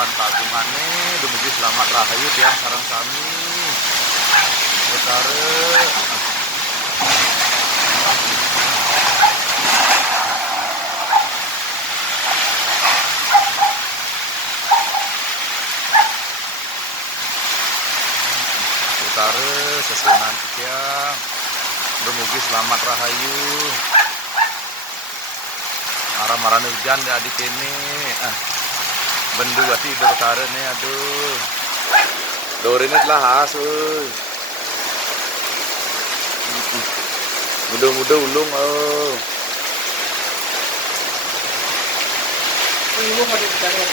ucapan keagungan nih dumugi selamat rahayu tiang sareng sami utara utara sesunan tiang dumugi selamat rahayu marah-marah hujan di adik ini bendu gati utara nih aduh dor ini telah hasil mudah-mudah ulung Ulung ada di sana.